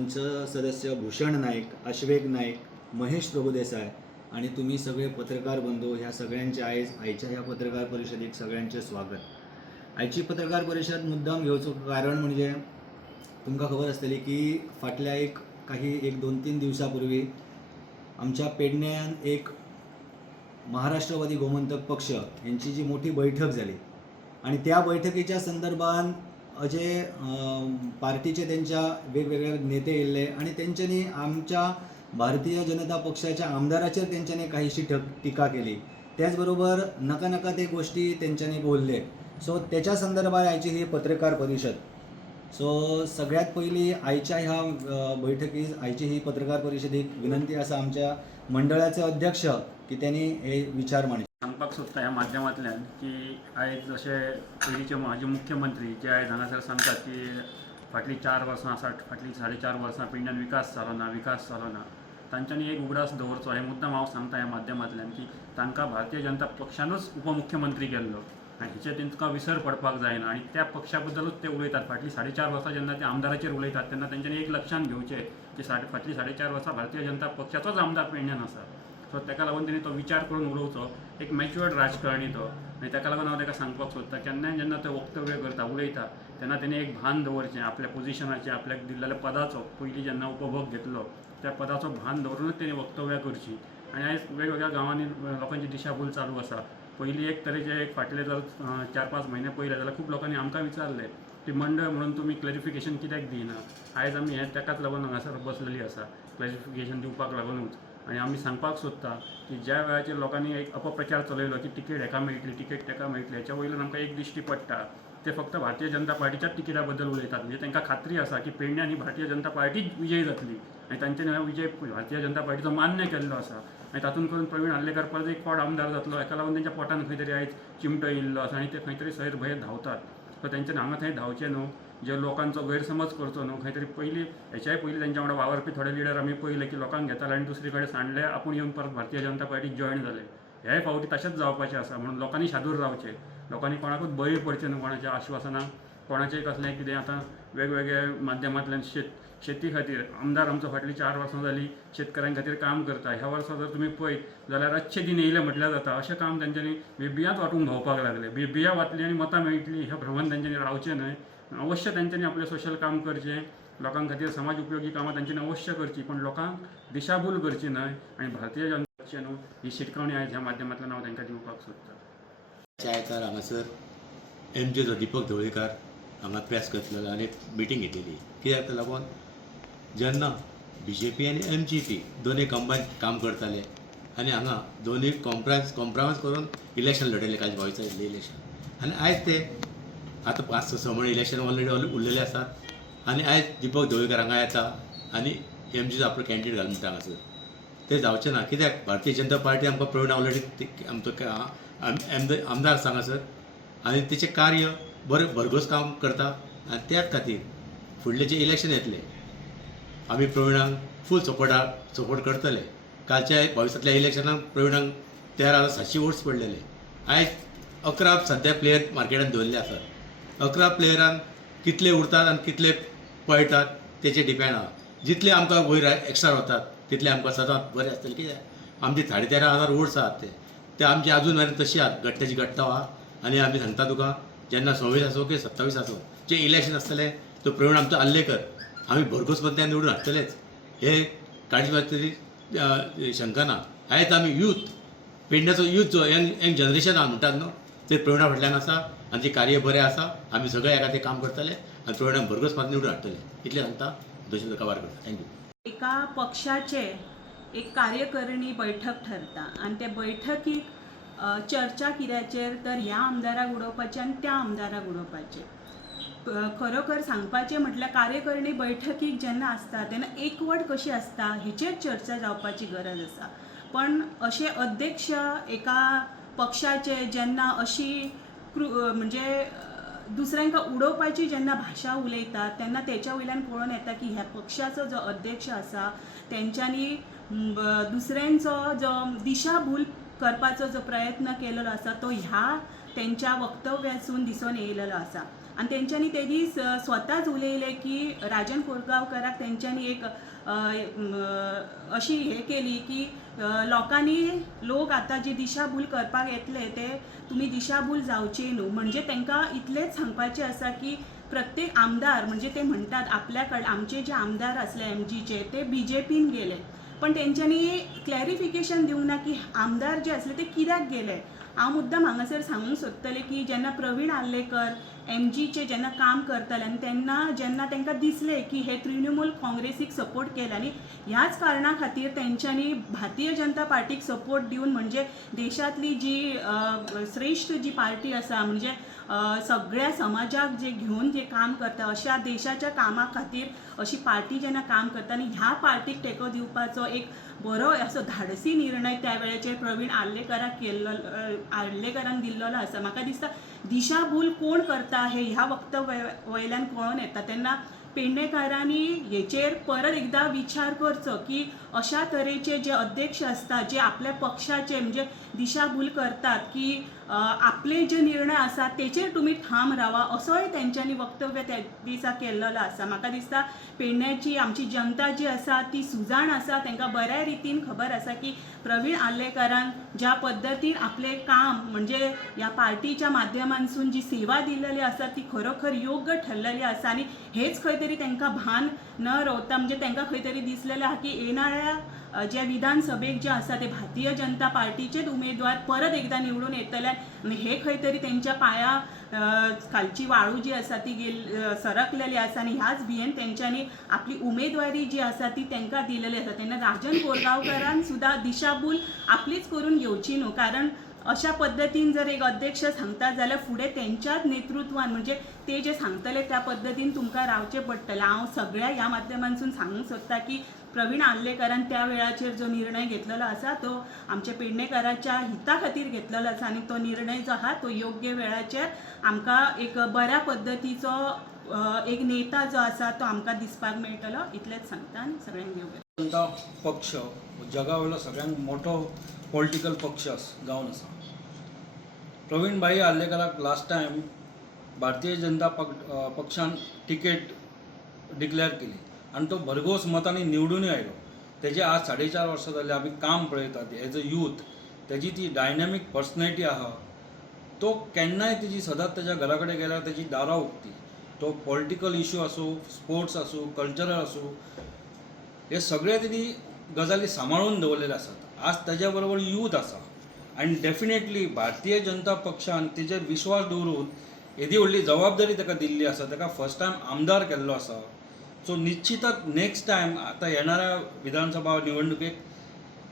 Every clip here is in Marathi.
मंच सदस्य भूषण नाईक, अश्वेक नाईक, महेश प्रभुदेसाय आणि तुम्ही सगळे पत्रकार बंधू ह्या सगळ्यांचे आयच्या ह्या पत्रकार परिषदेक सगळ्यांचे स्वागत. आयची पत्रकार परिषद मुद्दाम घेवचो कारण म्हणजे तुमकां खबर आसतली की फाटल्या एक 2-3 दिवसांपूर्वी आमच्या पेडण्यान एक महाराष्ट्रवादी गोमंतक पक्ष यांची जी मोठी बैठक झाली आणि त्या बैठकीच्या संदर्भात अजे पार्टीचे त्यांच्या वेगवेगळे नेते येयल्ले आणि त्यांच्यानी आमच्या भारतीय जनता पक्षाच्या आमदाराचेर त्यांच्यानी काहीशी टीका केली. त्याचबरोबर नका नका ते गोष्टी त्यांच्यानी बोलले. सो त्याच्या संदर्भात आयची ही पत्रकार परिषद. सो सगळ्यात पहिली आयच्या ह्या बैठकीत आयची ही पत्रकार परिषदेक विनंती असा आमच्या मंडळाचे अध्यक्ष की त्यांनी हे विचार मांडचे. सांगपाक सोदता ह्या माध्यमांतल्यान की आयज जशे पयलींचे माजी मुख्यमंत्री जे आयज हांगासर सांगतात की फाटलीं 4 वर्सां आसा फाटलीं 4.5 वर्सां पेडण्यान विकास जालो ना तांच्यांनी एक उगडास दवरचो हे मुद्दाम हांव सांगता ह्या माध्यमांतल्यान की तांकां भारतीय जनता पक्षानूच उपमुख्यमंत्री केल्लो आनी हेचे तांकां विसर पडपाक जायना आनी त्या पक्षा बद्दलूच ते उलयतात. फाटलीं 4.5 वर्सां जेन्ना ते आमदाराचेर उलयतात तेन्ना तांच्यांनी एक लक्षांत घेवचें की फाटलीं 4.5 वर्सां भारतीय जनता पक्षाचोच आमदार पेडण्यान आसा. सो ताका लागून तेणी तो विचार करून उलोवचो. एक मॅच्युअर्ड राजकारणी तो आनी ताका लागून हांव ताका सांगपाक सोदतां केन्नाय जेन्ना तो वक्तव्य करता उलयता तेन्ना तेणी एक भान दवरचें आपल्या पोजिशनाचें आपल्याक दिल्लेल्या पदाचो. पयलीं जेन्ना उपभोग घेतलो त्या पदाचो भान दवरूनच तेणी वक्तव्यां करची. आनी आयज वेगवेगळ्या गांवांनी लोकांची दिशाभूल चालू आसा. पयलीं एक तरेचे फाटले जर 4-5 म्हयने पयले जाल्यार खूब लोकांनी आमकां विचारलें की मंडळ म्हणून तुमी क्लॅरिफिकेशन कित्याक दिना. आयज आमी हें ताकाच लागून हांगासर बसलेलीं आसा क्लॅरिफिकेशन दिवपाक लागूनच. आनी आमी सांगपाक सोदता की ज्या वेळाचेर लोकांनी एक अपप्रचार चलयलो की तिकेट हेका मेळटली तिकेट तेका मेळटली हेच्या वयल्यान आमकां एक दिश्टी पडटा ते फक्त भारतीय जनता पार्टीच्याच तिकेटा बद्दल उलयतात. म्हणजे तांकां खात्री आसा की पेडण्यान ही भारतीय जनता पार्टीच विजयी जातली आनी तांच्यानी हो विजय भारतीय जनता पार्टीचो मान्य केल्लो आसा. आनी तातूंत करून प्रवीण आल्लेकर परत एक फावट आमदार जातलो हेका लागून तांच्या पोटान खंय तरी आयज चिमटो येयल्लो आसा आनी ते खंय तरी सैर भयर धांवतात. सो तेंच्यानी हांगा थंय धांवचें न्हू. जे लोकांचो गैरसमज करचो न्हू. खंय तरी पयलीं हेच्याय पयलीं तेंच्या वांगडा वावरपी थोडे लिडर आमी पळयले की लोकांक घेताले आनी दुसरे कडेन सांडले आपूण येवन परत भारतीय जनता पार्टीक जॉयन जाले. हेय फावटी तशेंच जावपाचें आसा म्हणून लोकांनी शादूर रावचें. लोकांनी कोणाकूच बळी पडचें न्हू कोणाच्या आश्वासनाक कोणाचें कसलें कितें. आतां वेगवेगळ्या माध्यमांतल्यान शेती खातीर आमदार आमचो फाटलीं 4 वर्सां जालीं शेतकऱ्यां खातीर काम करता. ह्या वर्सा जर तुमी पळयत जाल्यार रातचे दीन येयले म्हटल्यार जाता अशें काम तेंच्यांनी बियांत वांटून भोंवपाक लागले. बियां वाटलीं आनी मतां मेळटलीं ह्या भ्रमान तेंच्यांनी रावचें न्हय. अवश्य तेंच्यांनी आपलें सोशल काम करचें. लोकां खातीर समाज उपयोगी कामां तेंच्यांनी अवश्य करचीं पण लोकांक दिशाभूल करची न्हय आनी भारतीय जनता पक्षान न्हू ही शिटकावणी आयज ह्या माध्यमांतल्यान हांव तांकां दिवपाक सोदतां. आयतार हांगासर एमजेचो दिपक ढवळीकार हांगा प्रेस करतलो आनी मिटींग घेतलेली. कित्याक लागून जेन्ना BJP आनी MGP दोनूय कंबायन काम करताले आनी हांगा दोनूय कॉम्प्रामायज करून इलेक्शन लडयलें काल गोंयचं इलेक्शन आनी आयज ते आतां 5-6 म्हण इलेक्शन ऑलरेडी उरलेले आसात आनी आयज दिपक ढवळीकार हांगा येता आनी MGचो आपलो कॅन्डिडेट घालून दिता हांगासर. ते जावचें ना. कित्याक भारतीय जनता पार्टी आमकां प्रवीण ऑलरेडी आमचो आमदार आसा हांगासर आनी तेचें कार्य बरें भरघोस काम करता आनी त्याच खातीर फुडलें जे इलेक्शन येतलें आमी प्रवीणांक फूल सपोर्ट करतले. कालच्या भविश्यांतल्या इलेक्शनाक प्रवीणांक 13,700 वोट्स पडलेले. आयज 11 सद्या प्लेयर मार्केटांत दवरले आसात. 11 प्लेयरांक कितले उरतात आनी कितले पळटात तेचेर डिपेंड आहा. जितले आमकां वयर एक्स्ट्रा वतात तितले आमकां सदांच बरें आसतलें. कित्याक आमचे 13,500 वोट्स आहात ते आमचे अजून मेरेन तशी आहात घट्टाची घट्टा आहा. आनी आमी सांगता तुका जेन्ना 26 आसूं की 27 आसूं जे इलेक्शन आसतलें तो प्रवीण आमचो आल्लेकर आमी भरघोस मतान निवडून हाडटलेच हे काळजी तरी शंका ना. आयज आमी यूथ पेडण्याचो यूथ जो यंग जनरेशन आहा म्हणटात न्हू ते प्रवीणा फाटल्यान आसा आनी ते कार्य बरें आसा. आमी सगळे एका ते काम करतले आनी प्रवीणाक भरघोस मतान निवडून हाडटले इतलें सांगता. दोशी कवर करता. थँक्यू. एका पक्षाचे एक कार्यकारिणी बैठक ठरता आनी ते बैठकीक चर्चा कित्याचेर तर ह्या आमदाराक उडोवपाचें आनी त्या आमदाराक उडोवपाचें. खरोखर सांगपाचें म्हटल्यार कार्यकारिणी बैठकीक जेन्ना आसता तेन्ना एकवट कशी आसता हेचेर चर्चा जावपाची गरज आसा. पण अशे अध्यक्ष एका पक्षाचे जेन्ना अशी म्हणजे दुसऱ्यांका उडोवपाची जेन्ना भाशा उलयतात तेन्ना तेच्या वयल्यान कळून येता की ह्या पक्षाचो जो अध्यक्ष आसा तेंच्यांनी दुसऱ्यांचो जो दिशाभूल करपाचो जो प्रयत्न केलेलो आसा तो ह्या तेंच्या वक्तव्यासून दिसून येयलेलो आसा. आणि त्यांच्यानी ते दीस स्वताच उलयले की राजन कोरगांवकराक तेंच्यांनी एक अशी हे केली की लोक आतां जी दिशाभूल करपाक येतले ते तुमी दिशाभूल जावची न्हू. म्हणजे तांकां इतलेंच सांगपाचें आसा की प्रत्येक आमदार म्हणजे ते म्हणटात आपल्याकडे आमचे जे आमदार असले MGचे ते BJPन गेले, पण तेंच्यांनी क्लॅरिफिकेशन दिवंक ना की आमदार जे असले ते कित्याक गेले. हांव मुद्दाम हांगासर सांगूंक सोदतलें की जेन्ना प्रवीण आल्लेकर MGचे जेन्ना काम करताले आनी जेन्ना तांकां दिसलें की हे तृणमूल काँग्रेसीक सपोर्ट केला आनी ह्याच कारणां खातीर तेंच्यांनी भारतीय जनता पार्टीक सपोर्ट दिवन म्हणजे देशांतली जी श्रेष्ठ जी पार्टी आसा म्हणजे सगळ्या समाजाक जे घेवन जे काम करता अशा देशाच्या कामा खातीर अशी पार्टी जेन्ना काम करता आनी ह्या पार्टीक तेंको दिवपाचो एक बरो असो धाडसी निर्णय त्या वेळाचेर प्रवीण आल्लेकरान दिल्लो आसा. म्हाका दिसता दिशाभूल कोण करता हे ह्या वक्तव्या वयल्यान कळोन येता. तेन्ना पेडणेकारांनी हेचेर परत एकदा विचार करचो की अशा तरेचे जे अध्यक्ष असतात जे आपल्या पक्षाचे म्हणजे दिशाभूल करतात की आपले जे निर्णय आसा तेचेर तुमी ठाम रावा असोय तेंच्यांनी वक्तव्य त्या दिसा केल्लो आसा. म्हाका दिसता पेडण्याची आमची जनता जी आसा ती सुजाण आसा, तांकां बऱ्या रितीन खबर आसा की प्रवीण आल्लेकरान ज्या पद्दतीन आपले काम म्हणजे ह्या पार्टीच्या माध्यमांसून जी सेवा दिलेली आसा ती खरोखर योग्य ठरलेली आसा आनी हेच खंय तरी तांकां भान न रावता म्हणजे तांकां खंय तरी दिसलेलें आहा की येणाऱ्या जे विधानसभेक जे आसा ते भारतीय जनता पार्टीचेच उमेदवार परत एकदा निवडून येतले आनी हे खंय तरी तेंच्या पांया खालची वाळू जी आसा ती सरकलेली आसा आनी ह्याच भियेन तेंच्यांनी आपली उमेदवारी जी आसा ती तांकां दिलेली आसा. तेन्ना राजन कोरगांवकरान सुद्दां दिशाभूल आपलीच करून घेवची न्हू, कारण अशा पद्दतीन जर एक अध्यक्ष सांगता जाल्यार फुडें तेंच्याच नेतृत्वान म्हणजे ते जे सांगतले त्या पद्दतीन तुमकां रावचें पडटलें. हांव सगळ्या ह्या माध्यमांसून सांगूंक सोदता की प्रवीण आल्लेकरान त्या वेळाचेर जो निर्णय घेतलेलो आसा तो आमच्या पेडणेकाराच्या हिता खातीर घेतलेलो आसा आनी तो निर्णय जो आहा तो योग्य वेळाचेर आमकां एक बऱ्या पद्दतीचो एक नेता जो आसा तो आमकां दिसपाक मेळटलो. इतलेंच सांगता आनी सगळ्यांक देव बरें. जनता पक्ष जगा वयलो सगळ्यांत मोठो पॉलिटिकल पक्ष जावन आसा. प्रवीण भाई आल्लेकराक लास्ट टायम भारतीय जनता पक्षान टिकेट डिक्लेअर केली आनी तो भरघोस मतांनी निवडूनय आयलो. तेजे आज 4.5 वर्सां जाली आमी काम पळयतात एज अ यूथ. तेजी ती डायनॅमीक पर्सनॅलिटी आहा, तो केन्नाय तेजी सदांच तेज्या घरा कडेन गेल्यार तेजी दारां उक्ती. तो पॉलिटिकल इश्यू आसूं, स्पोर्ट्स आसूं, कल्चरल आसूं, हे सगळे तेणी गजाली सांबाळून दवरलेले आसात. आज तेज्या बरोबर यूथ आसा आनी डेफिनेटली भारतीय जनता पक्षान तेजेर विश्वास दवरून येदी व्हडली जबाबदारी ताका दिल्ली आसा. ताका फर्स्ट टायम आमदार केल्लो आसा. सो निश्चितच नेक्स्ट टायम आतां येणाऱ्या विधानसभा निवडणुकेक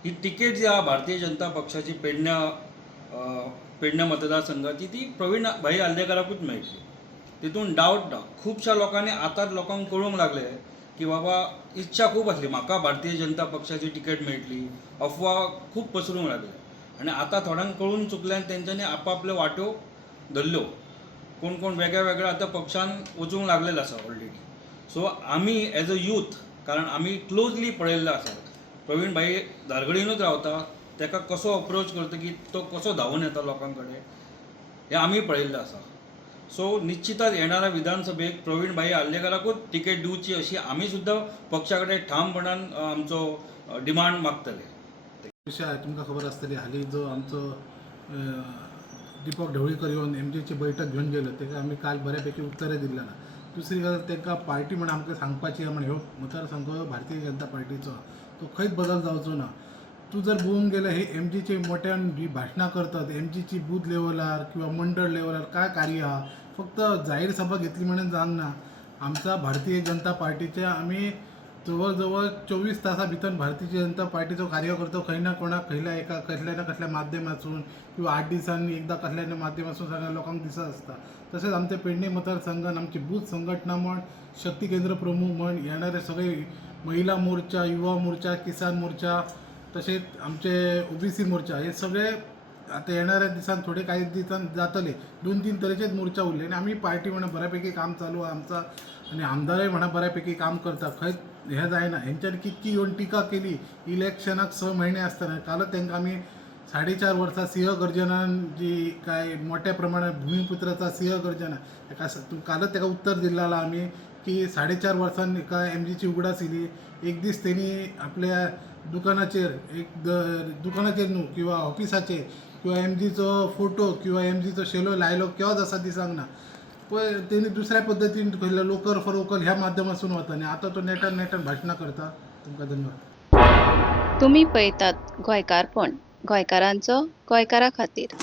ही टिकेट जी आहा भारतीय जनता पक्षाची पेडण्या मतदारसंघाची ती प्रवीण भाई आल्लेकराकूच मेळटली. तितून डावट ना. खुबश्या लोकांनी आतांच लोकांक कळूंक लागले की बाबा इच्छा खूब आसली म्हाका भारतीय जनता पक्षाची टिकेट मेळटली, अफवा खूब पसरूंक लागले आनी आतां थोड्यांक कळून चुकल्यान तेंच्यांनी आपापल्यो वाट्यो धरल्यो. कोण कोण वेगळ्या वेगळ्या आतां पक्षान वचूंक लागलेले आसा ऑलरेडी. सो आमी एज अ यूथ, कारण आमी क्लोजली पळयल्ले आसा प्रवीण भाई धारगडीनूच रावता, ताका कसो अप्रोच करता की तो कसो धांवून येता लोकां कडेन हें आमी पळयल्लें आसा. सो निश्चितच येणाऱ्या विधानसभेक प्रवीण भाई आल्लेकराकूच टिकेट दिवची अशी आमी सुद्दां पक्षा कडेन ठामपणान आमचो डिमांड मागतले. विशय तुमकां खबर आसतली हालीं जो आमचो दीपक ढवळीकर येवन MGची बैठक घेवन गेलो ताका आमी काल बऱ्यापैकी उत्तरां दिल्लें ना. दुसरी गजाल तांकां पार्टी म्हण आमकां सांगपाची म्हण ह्यो मतदारसंघ भारतीय जनता पार्टीचो तो खंयच बदल जावचो ना. तूं जर पळोवंक गेल्यार हे MGचे मोठ्यान जी भाशणां करतात MGची बूथ लेवलार किंवा मंडळ लेवलार काय कार्य आहा, फक्त जाहीर सभा घेतली म्हणून जावंक ना. आमचा भारतीय जनता पार्टीचे आमी जवळ जवळ 24 तासां भितर भारतीय जनता पार्टीचो कार्यकर्तो खंय ना कोणाक कसल्या ना कसल्या माध्यमातून किंवा 8 दिसांनी एकदा कसल्या ना माध्यमातून सगळ्या लोकांक दिसत आसता. तशेंच आमच्या पेडणे मतदारसंघान आमची बूथ संघटना म्हण, शक्ती केंद्र प्रमुख म्हण, येणारे सगळे महिला मोर्चा, युवा मोर्चा, किसान मोर्चा, तसेच आमचे OBC मोर्चा हे सगळे आता येणाऱ्या दिसान थोडे काही दिसान जातले. 2-3 तरेचेच मोर्चा उरले आनी आमी पार्टी म्हणा बऱ्यापैकी काम चालू आहे आमचा आनी आमदारय म्हणा बऱ्यापैकी काम करता. खंय हें जायना. हेंच्यांनी कितकी येवन टिका केली इलेक्शनाक 6 महिने आसतना. कालच तांकां आमी 4.5 वर्सां सिंह गर्जनान जी काय मोठ्या प्रमाणात भूमिपुत्राचा सिंह गर्जना कालच ताका उत्तर दिलेला आम्ही की 4.5 वर्सांनी काय MGची उगडास येयली. एक दीस त्यांनी आपल्या दुकानाचेर दुकानाचेर न्हू किंवा ऑफिसाचेर किंवा MGचो फोटो किंवा MGचो शेलो लायलो केव्हाच असा दिसांक ना. पण त्यांनी दुसऱ्या पद्धतीन खयल्या लोकल फॉर वोकल ह्या माध्यमातून वता आनी आतां तो नेटान भाशणां करता. तुमकां धन्यवाद. तुम्ही पळयतात गोंयकारपण, गोंयकारांचो गोंयकारा खातीर.